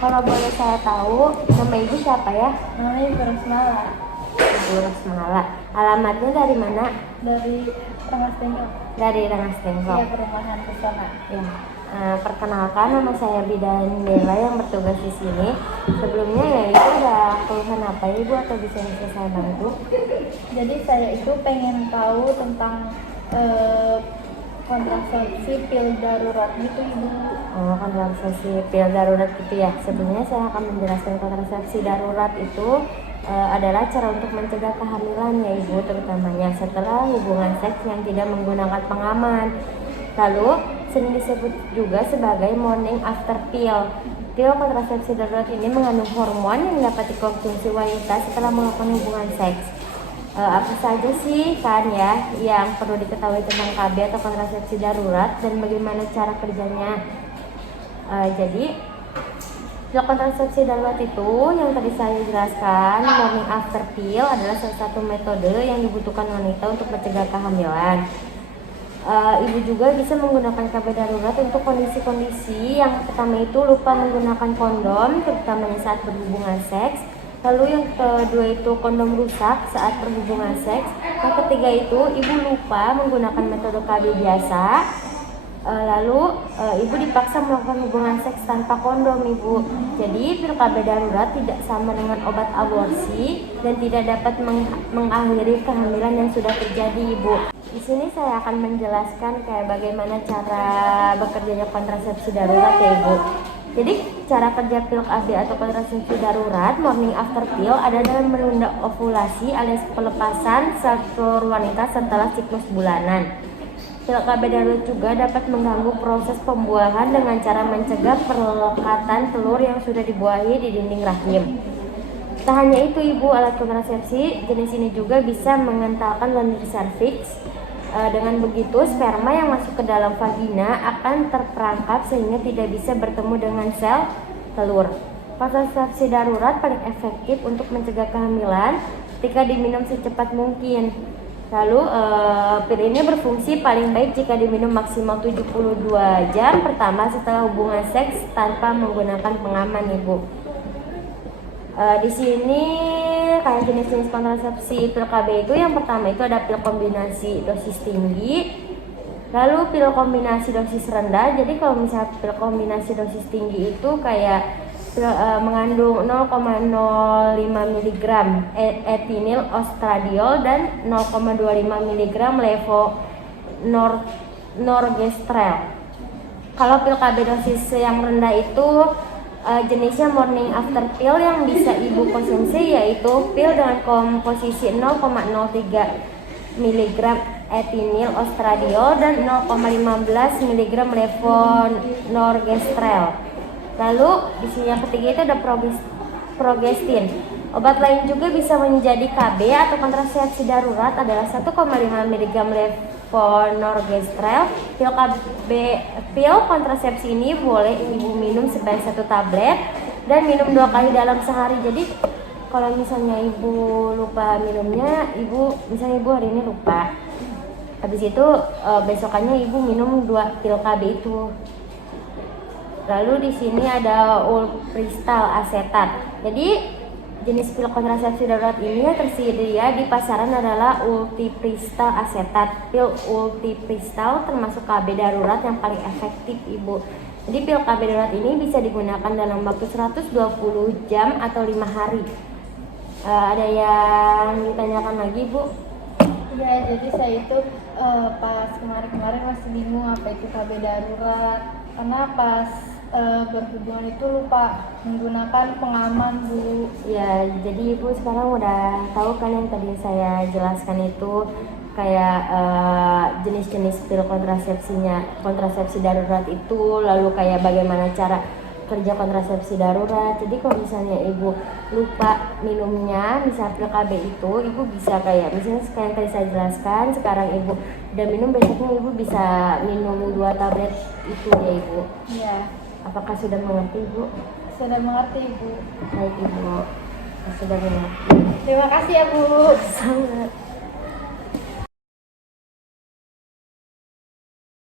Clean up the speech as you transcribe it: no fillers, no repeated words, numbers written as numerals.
Kalau boleh saya tahu, nama ibu siapa ya? Namanya Ibu Rosmala. Ibu Rosmala. Alamatnya dari mana? Dari Rengas Dengklok. Dari Rengas Dengklok. Iya, perumahan Pesona. Ya. Perkenalkan, nama saya Bidan Dela yang bertugas di sini. Sebelumnya ya ibu ada keluhan apa ya ibu atau bisa saya bantu? Jadi saya itu pengen tahu tentang kontrasepsi pil darurat gitu Ibu. Oh, kontrasepsi pil darurat gitu ya. Sebelumnya saya akan menjelaskan kontrasepsi darurat itu adalah cara untuk mencegah kehamilan ya ibu, terutamanya setelah hubungan seks yang tidak menggunakan pengaman. Lalu sering disebut juga sebagai morning after pill. Pil kontrasepsi darurat ini mengandung hormon yang dapat dikonsumsi wanita setelah melakukan hubungan seks. Apa saja sih kan ya yang perlu diketahui tentang KB atau kontrasepsi darurat dan bagaimana cara kerjanya? Jadi pil kontrasepsi darurat itu yang tadi saya jelaskan, morning after pill adalah salah satu metode yang dibutuhkan wanita untuk mencegah kehamilan. Ibu juga bisa menggunakan KB darurat untuk kondisi-kondisi yang pertama itu lupa menggunakan kondom, terutama saat berhubungan seks. Lalu yang kedua itu kondom rusak saat berhubungan seks. Yang ketiga itu ibu lupa menggunakan metode KB biasa. Lalu ibu dipaksa melakukan hubungan seks tanpa kondom ibu. Jadi pil KB darurat tidak sama dengan obat aborsi dan tidak dapat mengakhiri kehamilan yang sudah terjadi ibu. Di sini saya akan menjelaskan kayak bagaimana cara bekerjanya kontrasepsi darurat ya ibu. Jadi cara kerja pil KB atau kontrasepsi darurat morning after pill ada dalam menunda ovulasi alias pelepasan sel telur wanita setelah siklus bulanan. Pil KB darurat juga dapat mengganggu proses pembuahan dengan cara mencegah perlekatan telur yang sudah dibuahi di dinding rahim. Tak hanya itu ibu, alat kontrasepsi jenis ini juga bisa mengentalkan lendir serviks. Dengan begitu sperma yang masuk ke dalam vagina akan terperangkap sehingga tidak bisa bertemu dengan sel telur. Kontrasepsi darurat paling efektif untuk mencegah kehamilan ketika diminum secepat mungkin. Lalu pil ini berfungsi paling baik jika diminum maksimal 72 jam pertama setelah hubungan seks tanpa menggunakan pengaman ibu. Di sini kayak jenis-jenis kontrasepsi pil KB itu yang pertama itu ada pil kombinasi dosis tinggi, lalu pil kombinasi dosis rendah. Jadi kalau misalnya pil kombinasi dosis tinggi itu kayak mengandung 0,05 mg etinil ostradiol dan 0,25 mg levonorgestrel. Kalau pil KB dosis yang rendah itu jenisnya morning after pill yang bisa ibu konsumsi yaitu pil dengan komposisi 0,03 mg etinil ostradiol dan 0,15 mg levonorgestrel. Lalu di sini yang ketiga itu ada progestin. Obat lain juga bisa menjadi KB atau kontrasepsi darurat adalah 1,5 mg levonorgestrel. Pil kontrasepsi ini boleh ibu minum sebanyak 1 tablet dan minum 2 kali dalam sehari. Jadi kalau misalnya ibu lupa minumnya, misalnya ibu hari ini lupa, habis itu besokannya ibu minum 2 pil KB itu. Lalu di sini ada ulpristal asetat. Jadi jenis pil kontrasepsi darurat ini yang tersedia di pasaran adalah ultipristal asetat. Pil ultipristal termasuk KB darurat yang paling efektif ibu. Jadi pil KB darurat ini bisa digunakan dalam waktu 120 jam atau 5 hari. Ada yang ditanyakan lagi bu? Ya, jadi saya itu pas kemarin masih bingung apa itu KB darurat, karena pas berhubungan itu lupa menggunakan pengaman bu. Ya, jadi ibu sekarang udah tahu kan yang tadi saya jelaskan itu kayak jenis-jenis pil kontrasepsi darurat itu, lalu kayak bagaimana cara kerja kontrasepsi darurat. Jadi kalau misalnya ibu lupa minumnya, misalnya pil KB itu, ibu bisa kayak misalnya yang tadi saya jelaskan, sekarang ibu udah minum, besoknya ibu bisa minum 2 tablet itu ya ibu. Iya. Apakah sudah mengerti ibu? Sudah mengerti ibu. Baik ibu, sudah mengerti. Terima kasih ya bu. Sangat.